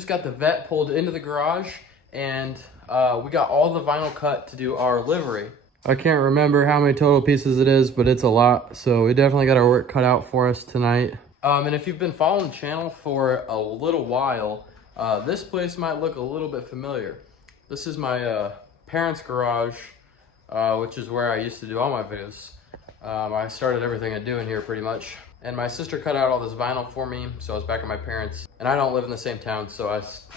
just got the Vette pulled into the garage, and we got all the vinyl cut to do our livery. I can't remember how many total pieces it is, but it's a lot, so we definitely got our work cut out for us tonight. And if you've been following the channel for a little while, this place might look a little bit familiar. This is my parents' garage, which is where I used to do all my videos. I started everything I do in here pretty much. And my sister cut out all this vinyl for me, so I was back at my parents'. And I don't live in the same town, so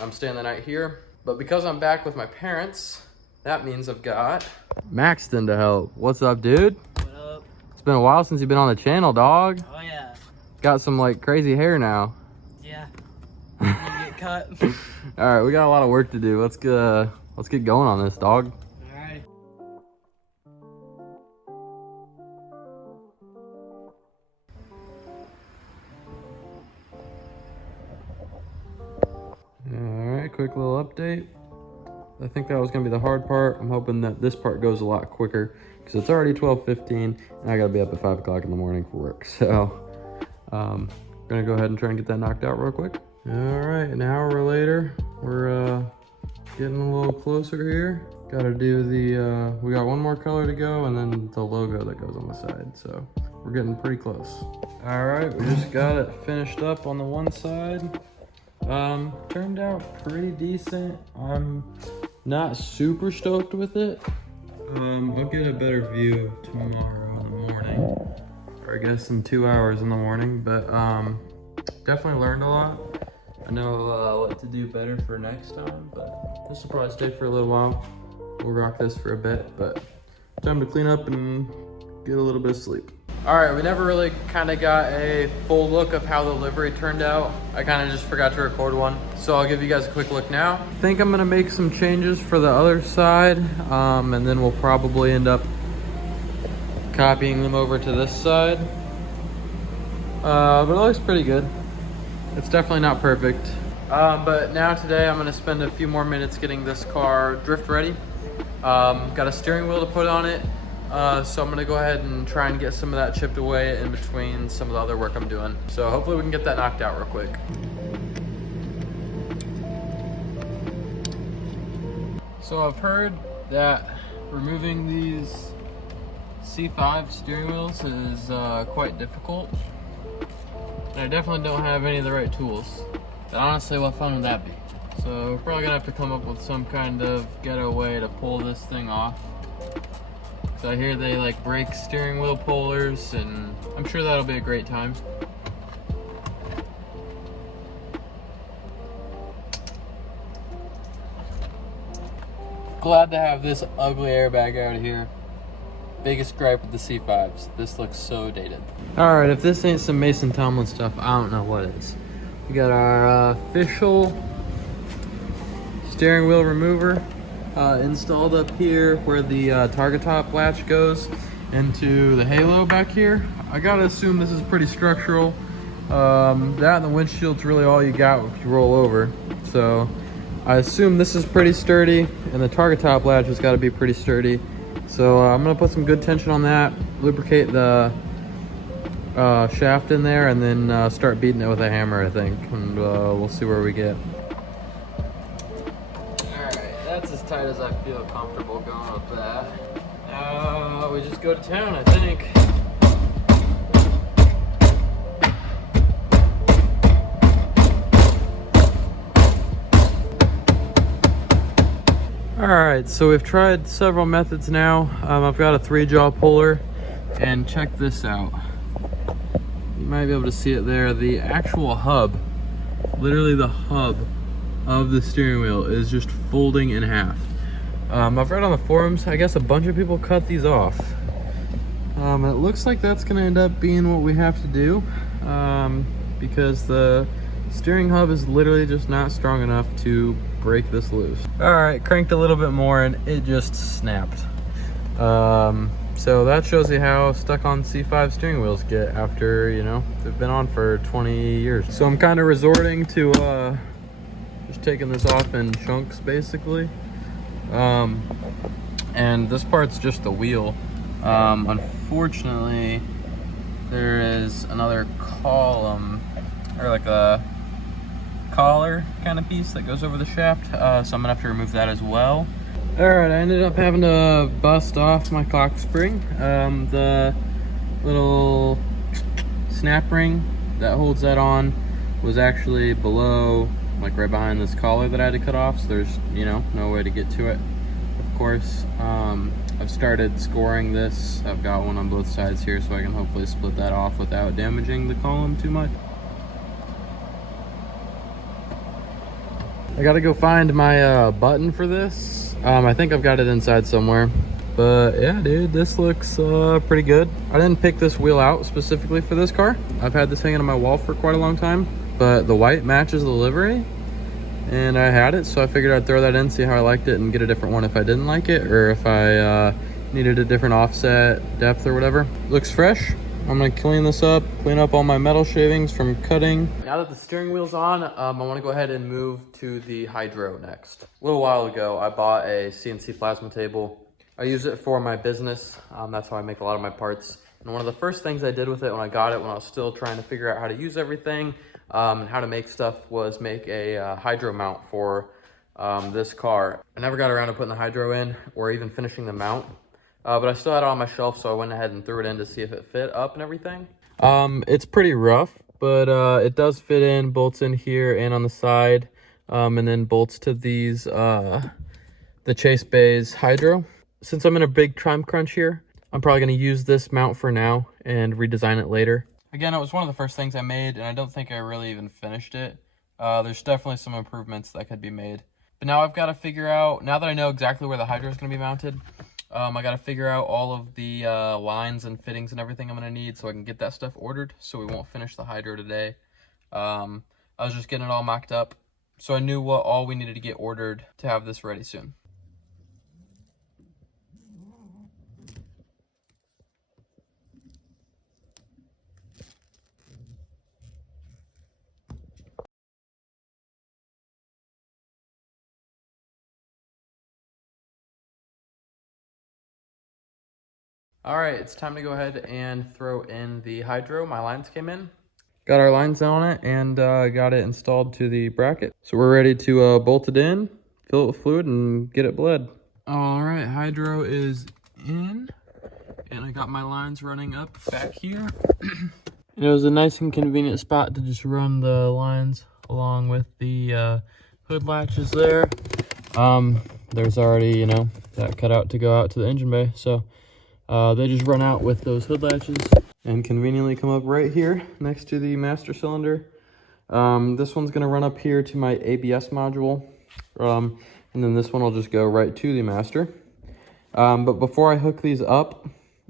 I'm staying the night here. But because I'm back with my parents, that means I've got Maxton to help. What's up, dude? What up? It's been a while since you've been on the channel, dog. Oh yeah. Got some like crazy hair now. Yeah. You get cut. All right, we got a lot of work to do. Let's get going on this, dog. Alright. Alright, quick little update. I think that was gonna be the hard part. I'm hoping that this part goes a lot quicker because it's already 12:15 and I gotta be up at 5 o'clock in the morning for work. So I'm gonna go ahead and try and get that knocked out real quick. Alright, an hour later, we're getting a little closer here. Gotta do the, we got one more color to go and then the logo that goes on the side. So we're getting pretty close. Alright, we just got it finished up on the one side. Turned out pretty decent. I'm not super stoked with it. I'll get a better view tomorrow in the morning, or I guess in 2 hours in the morning, but definitely learned a lot. I know what to do better for next time, but this will probably stay for a little while. We'll rock this for a bit, but time to clean up and get a little bit of sleep. All right, we never really kind of got a full look of how the livery turned out. I kind of just forgot to record one. So I'll give you guys a quick look now. I think I'm gonna make some changes for the other side, and then we'll probably end up copying them over to this side. But it looks pretty good. It's definitely not perfect. But now today I'm gonna spend a few more minutes getting this car drift ready. Got a steering wheel to put on it. So I'm gonna go ahead and try and get some of that chipped away in between some of the other work I'm doing. So hopefully we can get that knocked out real quick. So I've heard that removing these C5 steering wheels is quite difficult. And I definitely don't have any of the right tools. But honestly, what fun would that be? So we're probably gonna have to come up with some kind of ghetto way to pull this thing off. So I hear they like break steering wheel pullers, and I'm sure that'll be a great time. Glad to have this ugly airbag out of here. Biggest gripe with the C5s. This looks so dated. All right, if this ain't some Mason Tomlin stuff, I don't know what is. We got our official steering wheel remover. Installed up here where the target top latch goes into the halo back here. I gotta assume this is pretty structural. That and the windshield's really all you got if you roll over. So I assume this is pretty sturdy, and the target top latch has got to be pretty sturdy. So I'm gonna put some good tension on that, lubricate the shaft in there, and then start beating it with a hammer, I think, and we'll see where we get. That's as tight as I feel comfortable going with that. We just go to town, I think. All right, so we've tried several methods now. I've got a 3-jaw puller, and check this out. You might be able to see it there. The actual hub, literally the hub of the steering wheel is just folding in half. I've read on the forums, I guess a bunch of people cut these off. It looks like that's gonna end up being what we have to do, because the steering hub is literally just not strong enough to break this loose. All right, cranked a little bit more and it just snapped. So that shows you how stuck on C5 steering wheels get after, you know, they've been on for 20 years. So I'm kind of resorting to just taking this off in chunks basically. And this part's just the wheel. Unfortunately, there is another column, or like a collar kind of piece that goes over the shaft, so I'm gonna have to remove that as well. All right, I ended up having to bust off my clock spring. The little snap ring that holds that on was actually below, like right behind this collar that I had to cut off, so there's, you know, no way to get to it. Of course, I've started scoring this. I've got one on both sides here, so I can hopefully split that off without damaging the column too much. I gotta go find my button for this. I think I've got it inside somewhere. But yeah, dude, this looks pretty good. I didn't pick this wheel out specifically for this car. I've had this hanging on my wall for quite a long time, but the white matches the livery, and I had it, so I figured I'd throw that in, see how I liked it, and get a different one if I didn't like it, or if I needed a different offset depth or whatever. Looks fresh. I'm gonna clean this up, clean up all my metal shavings from cutting. Now that the steering wheel's on, I wanna go ahead and move to the hydro next. A little while ago, I bought a CNC plasma table. I use it for my business. That's how I make a lot of my parts. And one of the first things I did with it when I got it, when I was still trying to figure out how to use everything and how to make stuff, was make a hydro mount for this car. I never got around to putting the hydro in or even finishing the mount. But I still had it on my shelf, so I went ahead and threw it in to see if it fit up and everything. It's pretty rough, but it does fit in, bolts in here and on the side, and then bolts to these, the Chase Bays hydro. Since I'm in a big time crunch here, I'm probably gonna use this mount for now and redesign it later. Again, it was one of the first things I made, and I don't think I really even finished it. There's definitely some improvements that could be made. But now I've got to figure out, now that I know exactly where the hydro is gonna be mounted, I got to figure out all of the lines and fittings and everything I'm going to need so I can get that stuff ordered, so we won't finish the hydro today. I was just getting it all mocked up, so I knew what all we needed to get ordered to have this ready soon. All right, it's time to go ahead and throw in the hydro. My lines came in. Got our lines on it and got it installed to the bracket. So we're ready to bolt it in, fill it with fluid, and get it bled. All right, hydro is in, and I got my lines running up back here. And it was a nice and convenient spot to just run the lines along with the hood latches there. There's already, you know, that cut out to go out to the engine bay, so they just run out with those hood latches and conveniently come up right here next to the master cylinder. This one's gonna run up here to my ABS module, and then this one will just go right to the master. But before I hook these up,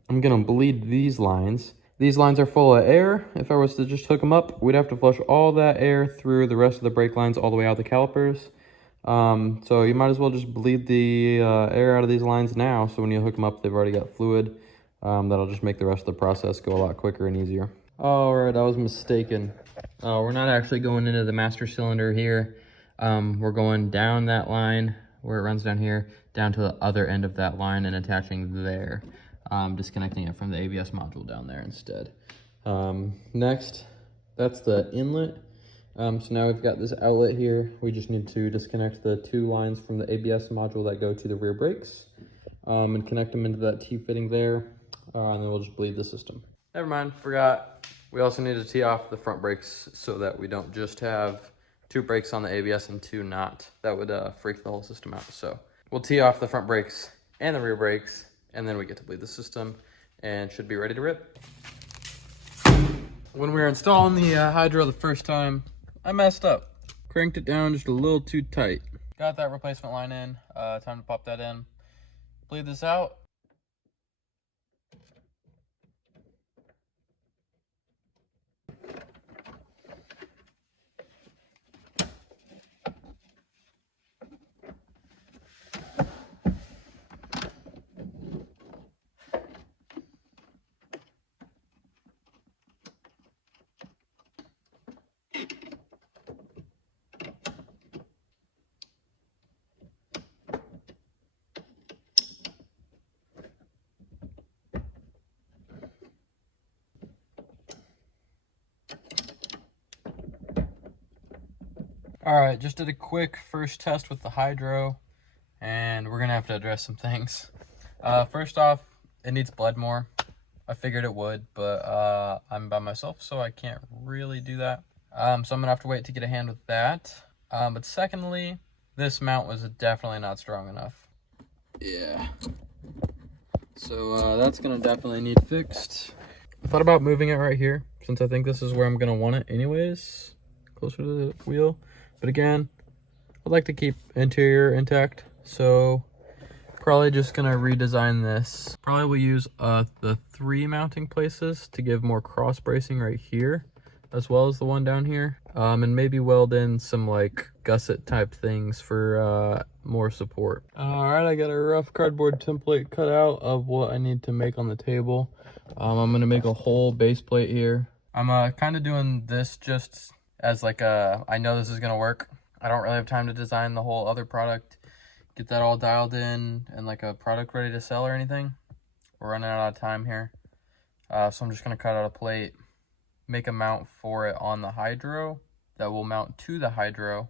I'm gonna bleed these lines. These lines are full of air. If I was to just hook them up, we'd have to flush all that air through the rest of the brake lines all the way out the calipers. So you might as well just bleed the air out of these lines now, so when you hook them up, they've already got fluid. That'll just make the rest of the process go a lot quicker and easier. All right, I was mistaken. We're not actually going into the master cylinder here. We're going down that line where it runs down here, down to the other end of that line and attaching there. Disconnecting it from the ABS module down there instead. Next, that's the inlet. So now we've got this outlet here. We just need to disconnect the two lines from the ABS module that go to the rear brakes, and connect them into that T-fitting there, and then we'll just bleed the system. Never mind, forgot. We also need to tee off the front brakes so that we don't just have two brakes on the ABS and two not. That would freak the whole system out. So we'll tee off the front brakes and the rear brakes, and then we get to bleed the system and should be ready to rip. When we were installing the hydro the first time, I messed up. Cranked it down just a little too tight. Got that replacement line in. Time to pop that in. Bleed this out. All right, just did a quick first test with the hydro, and we're gonna have to address some things. First off, it needs bled more. I figured it would, but I'm by myself, so I can't really do that. So I'm gonna have to wait to get a hand with that. But secondly, this mount was definitely not strong enough. Yeah. So that's gonna definitely need fixed. I thought about moving it right here, since I think this is where I'm gonna want it anyways, closer to the wheel. But again, I'd like to keep interior intact, so probably just gonna redesign this. Probably will use the 3 mounting places to give more cross bracing right here, as well as the one down here. And maybe weld in some like gusset type things for more support. All right, I got a rough cardboard template cut out of what I need to make on the table. I'm gonna make a whole base plate here. I'm kind of doing this just as like I know this is gonna work. I don't really have time to design the whole other product, get that all dialed in and like a product ready to sell or anything. We're running out of time here. So I'm just gonna cut out a plate, make a mount for it on the hydro that will mount to the hydro,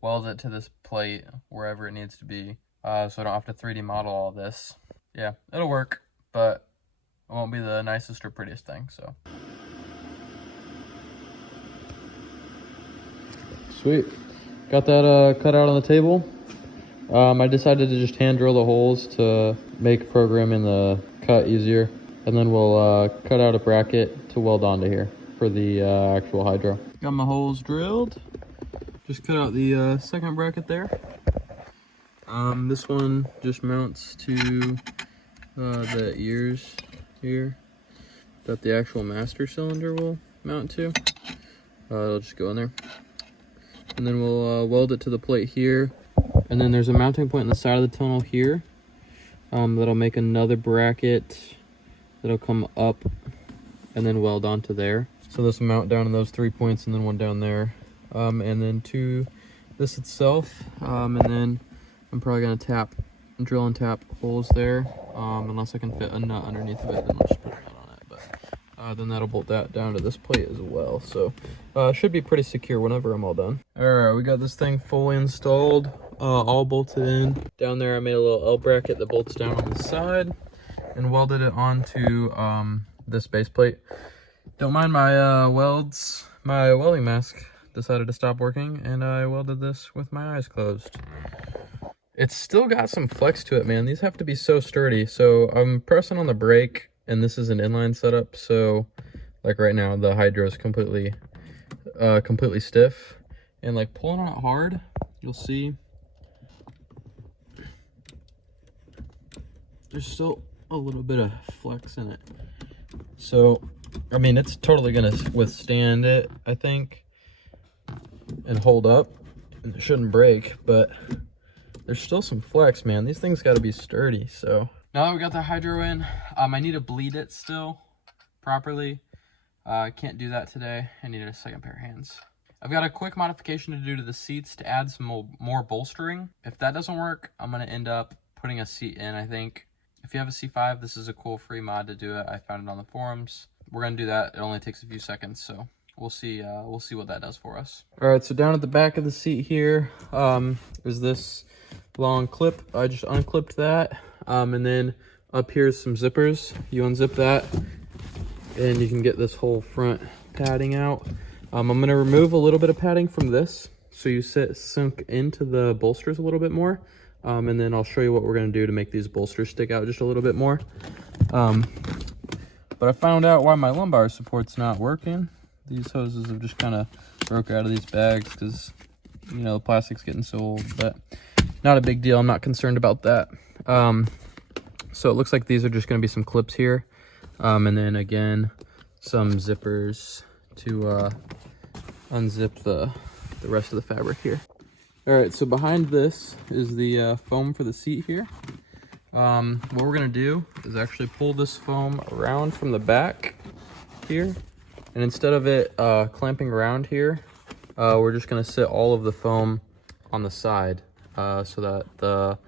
weld it to this plate wherever it needs to be, so I don't have to 3D model all this. Yeah, it'll work, but it won't be the nicest or prettiest thing, so. Sweet. Got that cut out on the table. I decided to just hand drill the holes to make programming the cut easier. And then we'll cut out a bracket to weld onto here for the actual hydro. Got my holes drilled. Just cut out the second bracket there. This one just mounts to the ears here that the actual master cylinder will mount to. It'll just go in there. And then we'll weld it to the plate here. And then there's a mounting point on the side of the tunnel here that'll make another bracket that'll come up and then weld onto there. So this will mount down in those 3 points and then one down there. And then to this itself. And then I'm probably gonna drill and tap holes there. Unless I can fit a nut underneath of it, then I'll just put a nut on it. But then that'll bolt that down to this plate as well. So should be pretty secure whenever I'm all done. All right, we got this thing fully installed, all bolted in. Down there I made a little L bracket that bolts down on the side and welded it onto this base plate. Don't mind my welds. My welding mask decided to stop working and I welded this with my eyes closed. It's still got some flex to it, man. These have to be so sturdy. So I'm pressing on the brake and this is an inline setup. So like right now the hydro is completely stiff, and like pulling on it hard, you'll see there's still a little bit of flex in it. So I mean, it's totally gonna withstand it, I think, and hold up, and it shouldn't break, but there's still some flex, man. These things got to be sturdy. So now that we got the hydro in, I need to bleed it still properly. I can't do that today. I need a second pair of hands. I've got a quick modification to do to the seats to add some more bolstering. If that doesn't work, I'm going to end up putting a seat in, I think. If you have a C5, this is a cool free mod to do it. I found it on the forums. We're going to do that. It only takes a few seconds, so we'll see what that does for us. All right, so down at the back of the seat here is this long clip. I just unclipped that, and then up here's some zippers. You unzip that and you can get this whole front padding out. I'm going to remove a little bit of padding from this so you sink into the bolsters a little bit more, and then I'll show you what we're going to do to make these bolsters stick out just a little bit more. But I found out why my lumbar support's not working. These hoses have just kind of broke out of these bags because, you know, the plastic's getting so old, but not a big deal. I'm not concerned about that. So it looks like these are just going to be some clips here. And then again, some zippers to unzip the rest of the fabric here. All right, so behind this is the foam for the seat here. What we're going to do is actually pull this foam around from the back here. And instead of it clamping around here, we're just going to sit all of the foam on the side so that the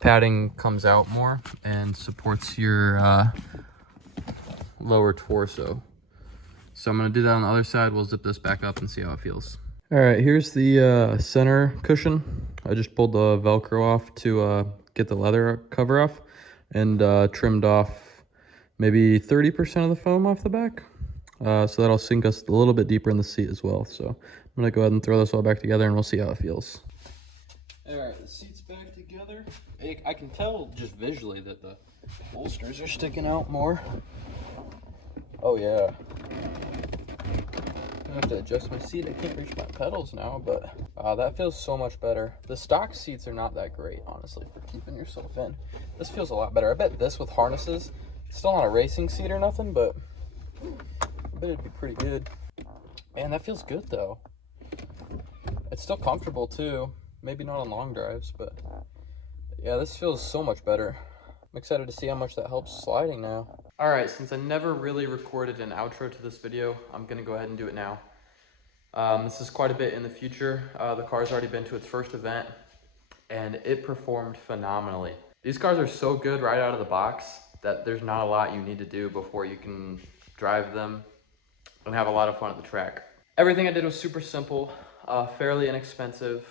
padding comes out more and supports your lower torso. So I'm going to do that on the other side. We'll zip this back up and see how it feels. All right, here's the center cushion. I just pulled the Velcro off to get the leather cover off, and trimmed off maybe 30% of the foam off the back. So that'll sink us a little bit deeper in the seat as well. So I'm gonna go ahead and throw this all back together and we'll see how it feels. All right, the seat's back together. I can tell just visually that the bolsters are sticking out more. Oh yeah. I have to adjust my seat. I can't reach my pedals now, but that feels so much better. The stock seats are not that great, honestly, for keeping yourself in. This feels a lot better. I bet this with harnesses, it's still not a racing seat or nothing, but I bet it'd be pretty good. Man, that feels good though. It's still comfortable too. Maybe not on long drives, but yeah, this feels so much better. I'm excited to see how much that helps sliding now. All right, since I never really recorded an outro to this video, I'm gonna go ahead and do it now. This is quite a bit in the future. The car's already been to its first event and it performed phenomenally. These cars are so good right out of the box that there's not a lot you need to do before you can drive them and have a lot of fun at the track. Everything I did was super simple, fairly inexpensive.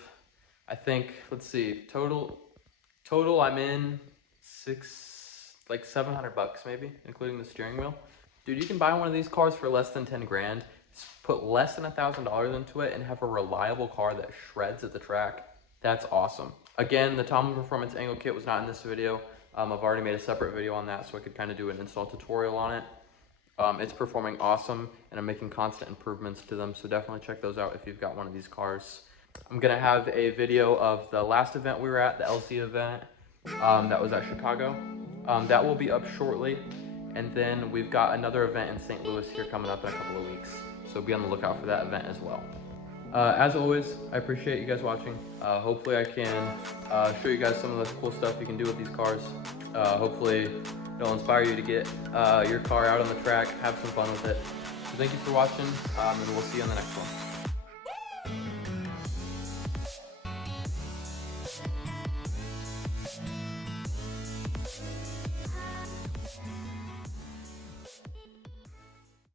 I think, let's see, total I'm in like 700 bucks maybe, including the steering wheel. Dude, you can buy one of these cars for less than 10 grand, put less than $1,000 into it and have a reliable car that shreds at the track. That's awesome. Again, the Tomlin Performance Angle Kit was not in this video. I've already made a separate video on that so I could kind of do an install tutorial on it. It's performing awesome and I'm making constant improvements to them, so definitely check those out if you've got one of these cars. I'm gonna have a video of the last event we were at, the LC event, that was at Chicago. That will be up shortly, and then we've got another event in St. Louis here coming up in a couple of weeks, so be on the lookout for that event as well. As always, I appreciate you guys watching. Hopefully I can show you guys some of the cool stuff you can do with these cars. Hopefully it'll inspire you to get your car out on the track, have some fun with it. So thank you for watching, and we'll see you on the next one.